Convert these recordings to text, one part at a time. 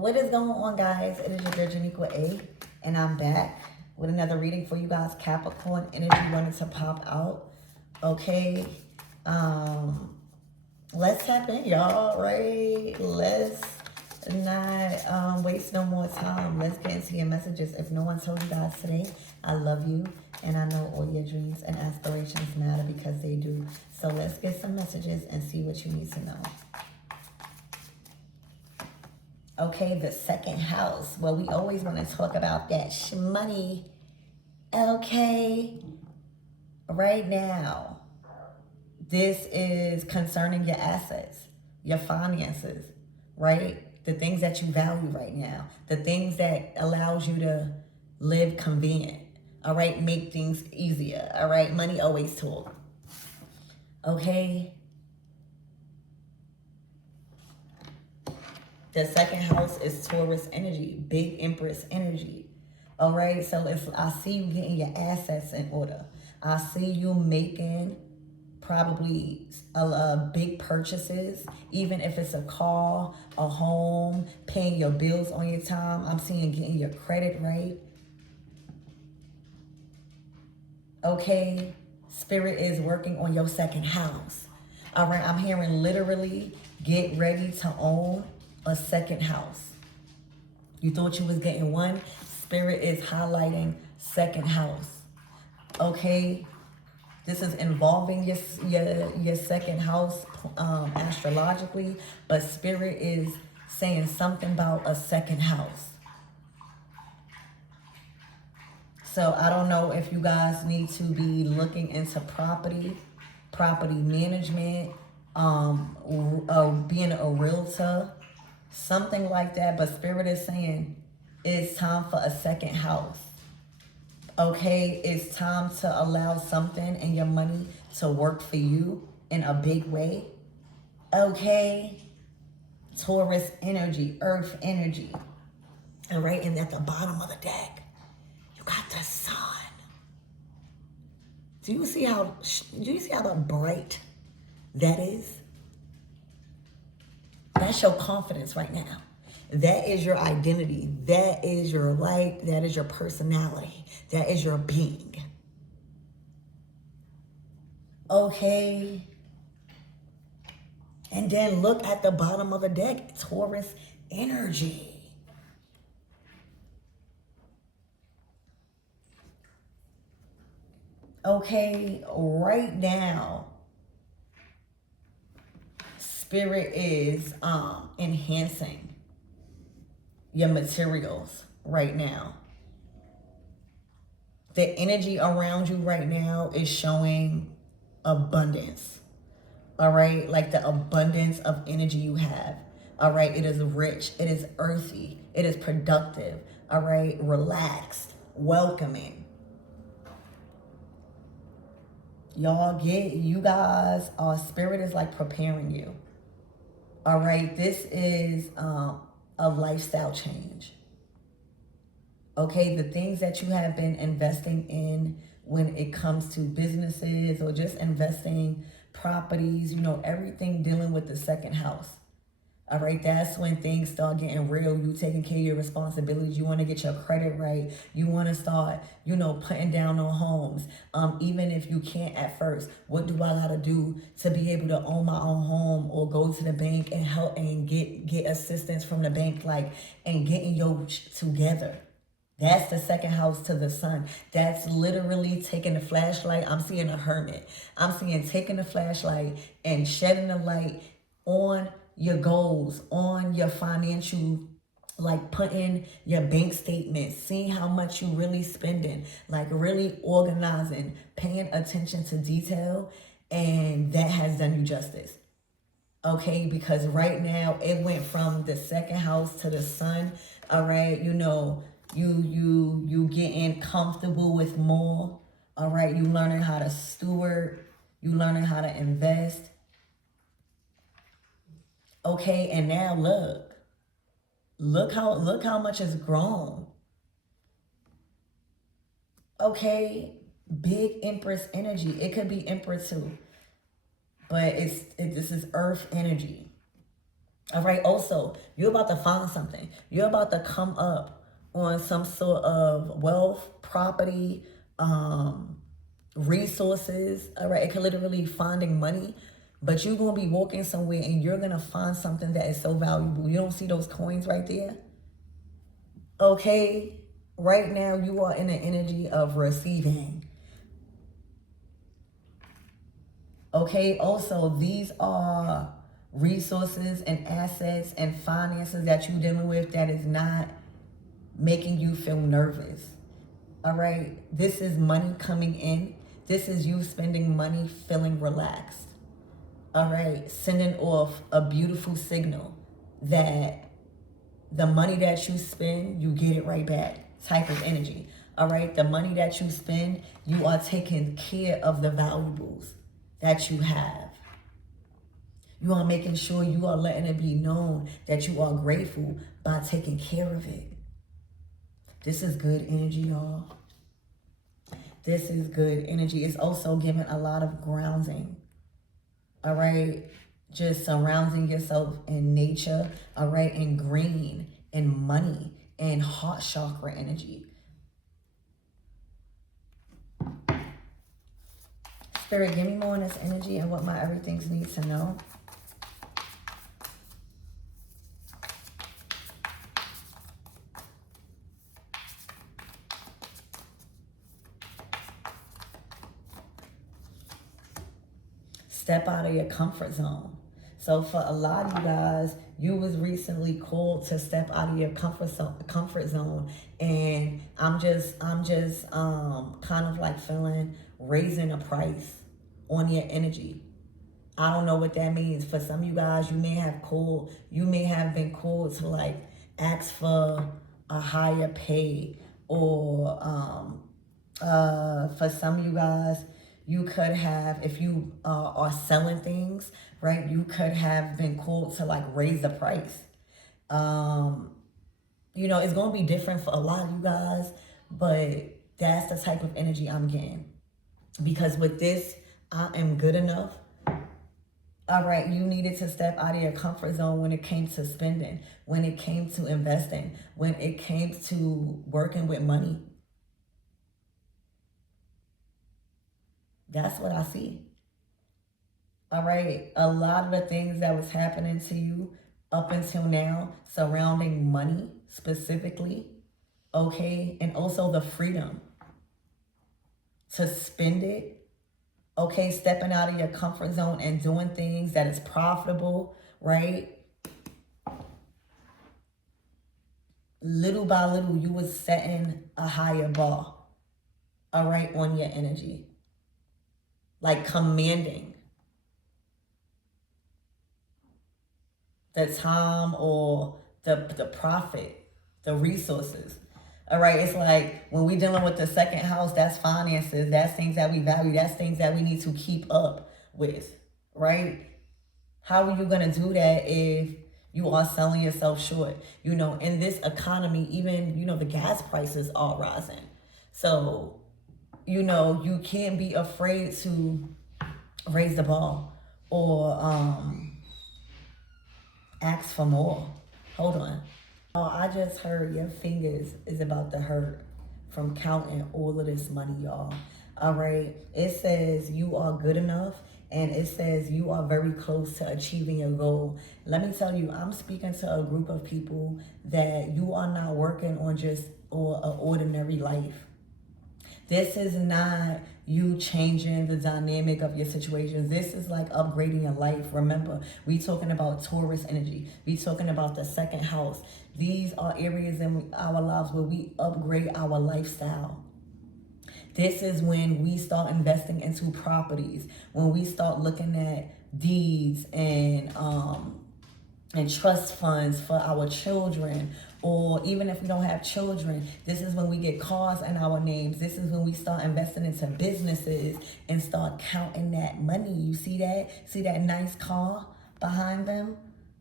What is going on, guys? It is your girl Janiqua A, and I'm back with another reading for you guys. Capricorn energy wanted to pop out. Okay, let's tap in, y'all. Right? Let's not waste no more time. Let's get into your messages. If no one told you guys today, I love you, and I know all your dreams and aspirations matter because they do. So let's get some messages and see what you need to know. Okay, the second house. Well, we always want to talk about that money. Okay, right now, this is concerning your assets, your finances, right? The things that you value right now, the things that allows you to live convenient, all right? Make things easier, all right? Money always talk, okay? The second house is Taurus energy, big Empress energy. All right, so if I see you getting your assets in order, I see you making probably big purchases, even if it's a car, a home, paying your bills on your time. I'm seeing getting your credit right. Okay, Spirit is working on your second house. All right, I'm hearing literally get ready to own a second house. You thought you was getting one. Spirit is highlighting second house. Okay, this is involving your second house astrologically, but Spirit is saying something about a second house. So I don't know if you guys need to be looking into property management, being a realtor, something like that. But Spirit is saying it's time for a second house. Okay, it's time to allow something and your money to work for you in a big way. Okay, Taurus energy, earth energy. All right, and at the bottom of the deck, you got the sun. Do you see how bright that is? That's your confidence right now. That is your identity. That is your light. That is your personality. That is your being. Okay. And then look at the bottom of the deck. Taurus energy. Okay, right now, Spirit is enhancing your materials right now. The energy around you right now is showing abundance. All right, like the abundance of energy you have. All right, it is rich, it is earthy, it is productive. All right, relaxed, welcoming. You guys, Spirit is like preparing you. All right, this is a lifestyle change. Okay, the things that you have been investing in when it comes to businesses or just investing properties, everything dealing with the second house. All right, that's when things start getting real. You taking care of your responsibilities. You want to get your credit right. You want to start, putting down on homes. Even if you can't at first, what do I got to do to be able to own my own home or go to the bank and help and get assistance from the bank, and getting your together. That's the second house to the sun. That's literally taking the flashlight. I'm seeing a hermit. I'm seeing taking the flashlight and shedding the light on your goals, on your financial, putting your bank statements, seeing how much you really spending, really organizing, paying attention to detail, and that has done you justice. Okay, because right now it went from the second house to the sun. All right, you getting comfortable with more. All right, you learning how to steward, you learning how to invest. Okay, and now look how much it's grown. Okay, big Empress energy. It could be Empress too, but this is Earth energy. All right. Also, you're about to find something. You're about to come up on some sort of wealth, property, resources. All right. It could literally finding money, but you're going to be walking somewhere and you're going to find something that is so valuable. You don't see those coins right there? Okay. Right now, you are in the energy of receiving. Okay. Also, these are resources and assets and finances that you're dealing with that is not making you feel nervous. All right. This is money coming in. This is you spending money feeling relaxed. All right. Sending off a beautiful signal that the money that you spend, you get it right back type of energy. All right. The money that you spend, you are taking care of the valuables that you have. You are making sure you are letting it be known that you are grateful by taking care of it. This is good energy, y'all. This is good energy. It's also giving a lot of grounding. All right. Just surrounding yourself in nature. All right. And green and money and heart chakra energy. Spirit, give me more on this energy and what my everything's needs to know. Step out of your comfort zone. So for a lot of you guys, you was recently called to step out of your comfort zone, and I'm just kind of like feeling raising a price on your energy. I don't know what that means. For some of you guys, you may have been called to like ask for a higher pay, or for some of you guys, you could have, if you are selling things, right, you could have been called to like raise the price. You know, it's going to be different for a lot of you guys, but that's the type of energy I'm getting. Because with this, I am good enough. All right, you needed to step out of your comfort zone when it came to spending, when it came to investing, when it came to working with money. That's what I see. All right, a lot of the things that was happening to you up until now surrounding money specifically, okay, and also the freedom to spend it. Okay, stepping out of your comfort zone and doing things that is profitable, right? Little by little, you was setting a higher bar, all right, on your energy. Like commanding the time or the profit, the resources. All right, it's like when we dealing with the second house, that's finances, that's things that we value, that's things that we need to keep up with, right? How are you going to do that if you are selling yourself short? You know, in this economy, even, you know, the gas prices are rising. So, you know, you can't be afraid to raise the bar or ask for more. Hold on. Oh, I just heard your fingers is about to hurt from counting all of this money, y'all. All right. It says you are good enough, and it says you are very close to achieving your goal. Let me tell you, I'm speaking to a group of people that you are not working on just or an ordinary life. This is not you changing the dynamic of your situations. This is like upgrading your life. Remember, we talking about Taurus energy. We talking about the second house. These are areas in our lives where we upgrade our lifestyle. This is when we start investing into properties, when we start looking at deeds and trust funds for our children, or even if we don't have children, this is when we get cars in our names. This is when we start investing into businesses and start counting that money. You see that? See that nice car behind them?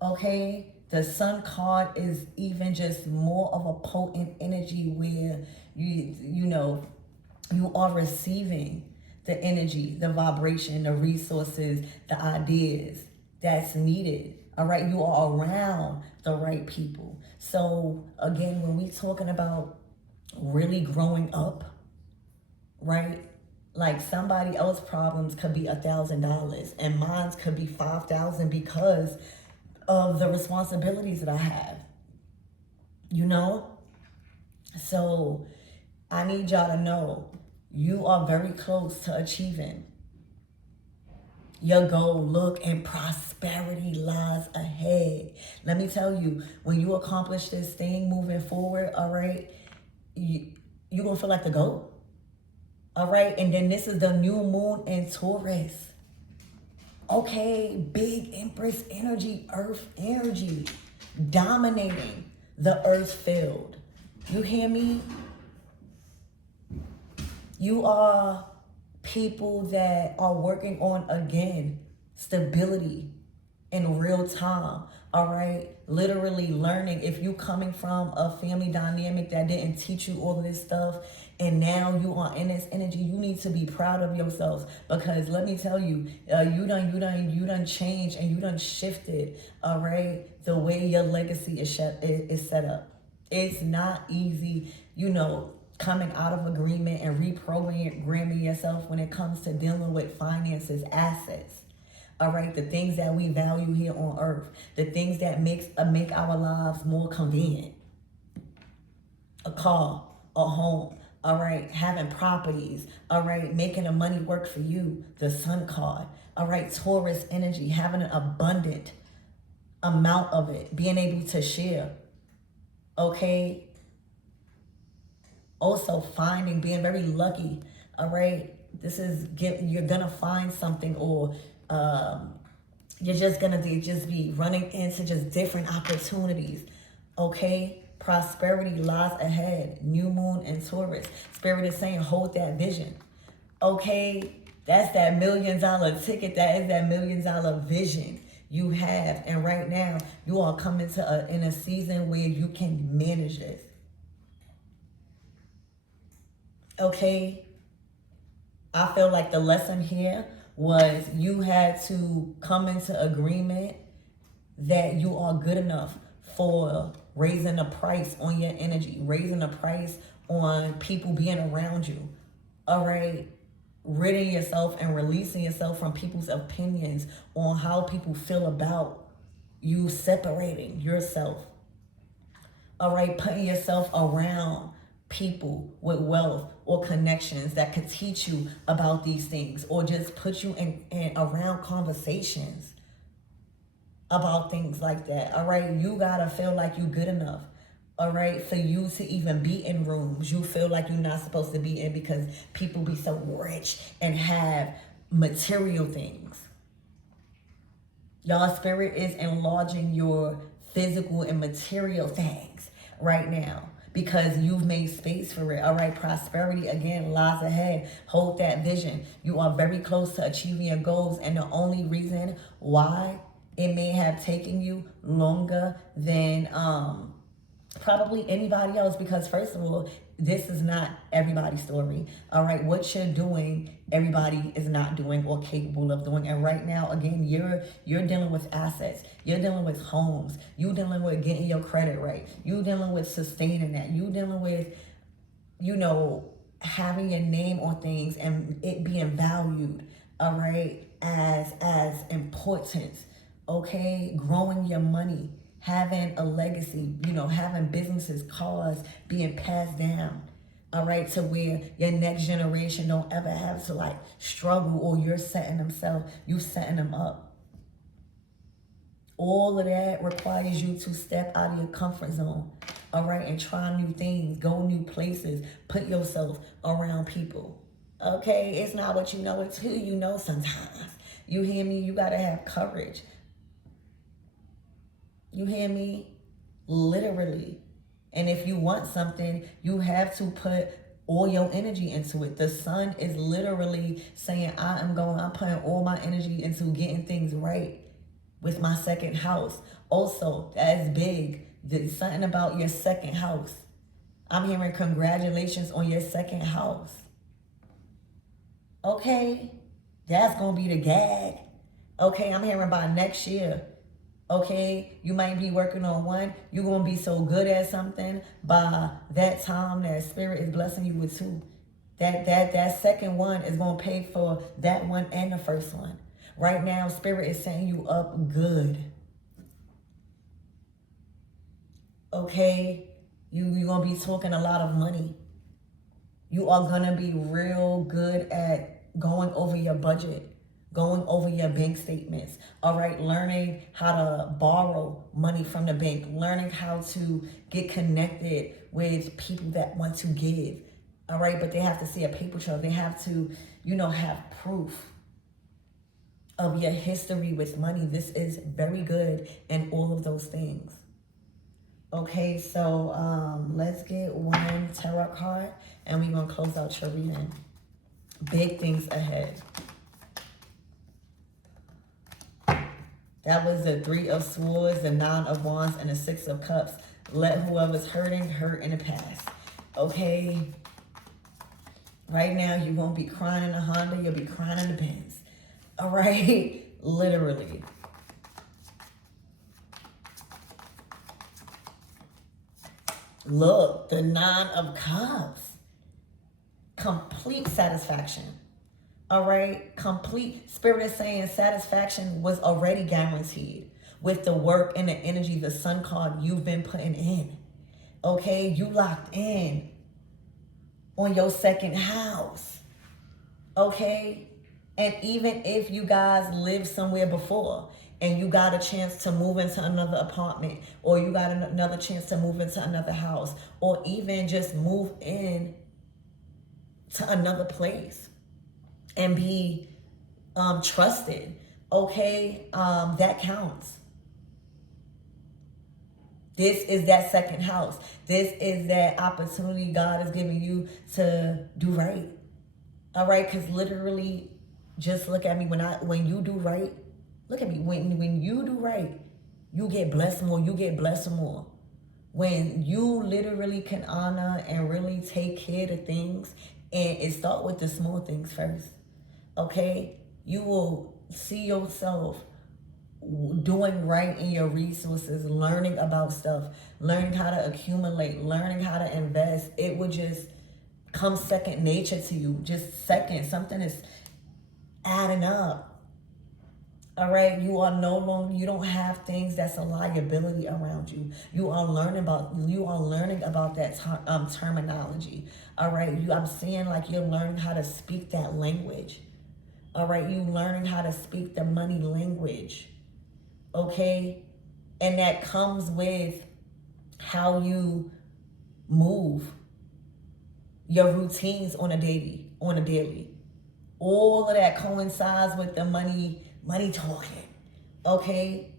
Okay? The sun card is even just more of a potent energy where you know, you are receiving the energy, the vibration, the resources, the ideas that's needed All right, you are around the right people. So again, when we talking about really growing up, right? Like somebody else's problems could be $1,000 and mine's could be 5,000 because of the responsibilities that I have, you know? So I need y'all to know you are very close to achieving your goal. Look, and prosperity lies ahead. Let me tell you, when you accomplish this thing moving forward, all right, you're going to feel like the GOAT. All right, and then this is the new moon in Taurus. Okay, big Empress energy, Earth energy, dominating the Earth field. You hear me? You are people that are working on, again, stability in real time. All right, literally learning. If you coming from a family dynamic that didn't teach you all of this stuff, and now you are in this energy, you need to be proud of yourselves, because let me tell you, you done changed and you done shifted. All right, the way your legacy is set up. It's not easy, coming out of agreement and reprogramming yourself when it comes to dealing with finances, assets. All right, the things that we value here on earth, the things that make our lives more convenient. A car, a home, all right, having properties, all right, making the money work for you, the sun card, all right, Taurus energy, having an abundant amount of it, being able to share, okay? Also being very lucky, all right? You're gonna find something, or you're just gonna be running into just different opportunities, okay? Prosperity lies ahead. New moon in Taurus. Spirit is saying, hold that vision. Okay? That's that $1 million ticket. That is that $1 million vision you have. And right now, you are coming in a season where you can manage this. Okay? I feel like the lesson here was you had to come into agreement that you are good enough for raising the price on your energy, raising the price on people being around you. All right? Ridding yourself and releasing yourself from people's opinions on how people feel about you, separating yourself. All right? Putting yourself around people with wealth or connections that could teach you about these things, or just put you in around conversations about things like that. All right, you gotta feel like you're good enough, all right, for you to even be in rooms you feel like you're not supposed to be in, because people be so rich and have material things. Y'all, spirit is enlarging your physical and material things right now, because you've made space for it. All right, prosperity again lies ahead. Hold that vision. You are very close to achieving your goals, and the only reason why it may have taken you longer than probably anybody else, because first of all, this is not everybody's story. All right, what you're doing, everybody is not doing or capable of doing. And right now, again, you're dealing with assets. You're dealing with homes. You're dealing with getting your credit right. You're dealing with sustaining that. You're dealing with, having your name on things and it being valued. All right, as importance. Okay, growing your money, having a legacy, having businesses, cars being passed down, all right, to where your next generation don't ever have to struggle, or you're setting them up. All of that requires you to step out of your comfort zone, all right, and try new things, go new places, put yourself around people. Okay, it's not what you know, it's who you know sometimes. You hear me? You gotta have courage. You hear me? Literally. And if you want something, you have to put all your energy into it. The sun is literally saying, I'm putting all my energy into getting things right with my second house. Also, that's big. There's something about your second house. I'm hearing congratulations on your second house. Okay? That's going to be the gag. Okay, I'm hearing by next year. Okay, you might be working on one. You're going to be so good at something by that time that spirit is blessing you with two. That second one is going to pay for that one and the first one. Right now, spirit is setting you up good. Okay, you're going to be talking a lot of money. You are going to be real good at going over your budget, going over your bank statements, all right? Learning how to borrow money from the bank, learning how to get connected with people that want to give, all right? But they have to see a paper trail. They have to, have proof of your history with money. This is very good in all of those things. Okay, so let's get one tarot card and we're going to close out your reading. Big things ahead. That was the Three of Swords, the Nine of Wands, and the Six of Cups. Let whoever's hurting hurt in the past. Okay? Right now, you won't be crying in a Honda. You'll be crying in the Benz. All right? Literally. Look, the Nine of Cups. Complete satisfaction. All right? Complete. Spirit is saying satisfaction was already guaranteed with the work and the energy, the sun card you've been putting in. Okay? You locked in on your second house. Okay? And even if you guys lived somewhere before and you got a chance to move into another apartment, or you got another chance to move into another house, or even just move in to another place and be trusted, okay, that counts. This is that second house. This is that opportunity God is giving you to do right. All right, because literally, just look at me. When you do right, look at me. When you do right, you get blessed more. You get blessed more. When you literally can honor and really take care of things, and it start with the small things first. Okay, you will see yourself doing right in your resources, learning about stuff, learning how to accumulate, learning how to invest. It will just come second nature to you. Just second. Something is adding up. All right, you don't have things that's a liability around you. You are learning about that terminology. All right, I'm seeing like you're learning how to speak that language. All right, you learning how to speak the money language. Okay, and that comes with how you move, your routines on a daily. All of that coincides with the money talking. Okay,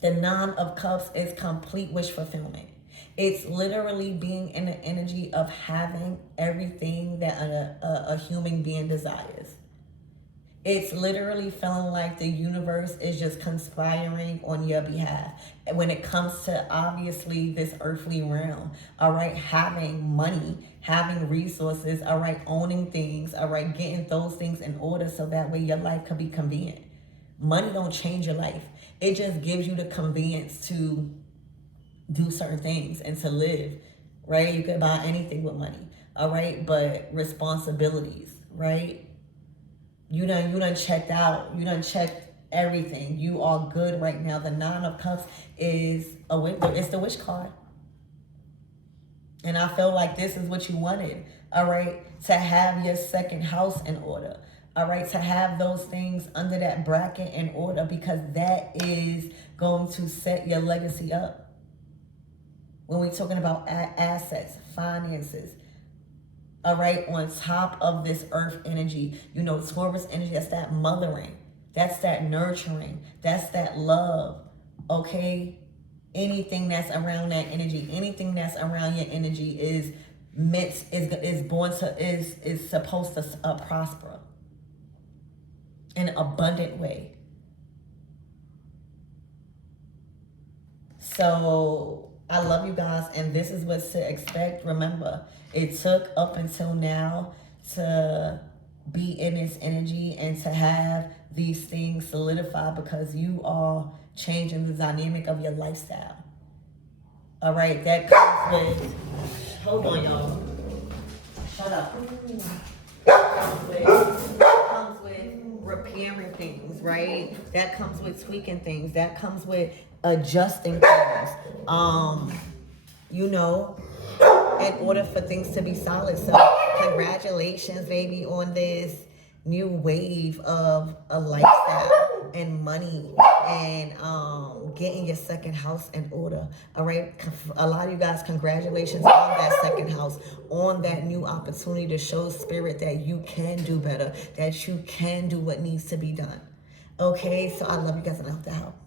the Nine of Cups is complete wish fulfillment. It's literally being in the energy of having everything that a human being desires. It's literally feeling like the universe is just conspiring on your behalf. And when it comes to, obviously, this earthly realm, all right, having money, having resources, all right, owning things, all right, getting those things in order so that way your life can be convenient. Money don't change your life. It just gives you the convenience to do certain things and to live, right? You can buy anything with money, all right? But responsibilities, right? You done checked out. You done checked everything. You are good right now. The Nine of Cups is it's the wish card. And I feel like this is what you wanted, all right? To have your second house in order, all right? To have those things under that bracket in order, because that is going to set your legacy up. When we're talking about assets, finances, all right, on top of this earth energy, Taurus energy, that's that mothering, that's that nurturing, that's that love, okay? Anything that's around that energy, anything that's around your energy is supposed to prosper in an abundant way. So I love you guys, and this is what to expect. Remember, it took up until now to be in this energy and to have these things solidify, because you are changing the dynamic of your lifestyle. All right, that comes with, hold on, y'all. Shut up. That comes with repairing things, right? That comes with tweaking things. That comes with adjusting things. You know, in order for things to be solid. So congratulations, baby, on this new wave of a lifestyle and money and getting your second house in order. All right, a lot of you guys, congratulations on that second house, on that new opportunity to show spirit that you can do better, that you can do what needs to be done. Okay, so I love you guys and I hope that helps.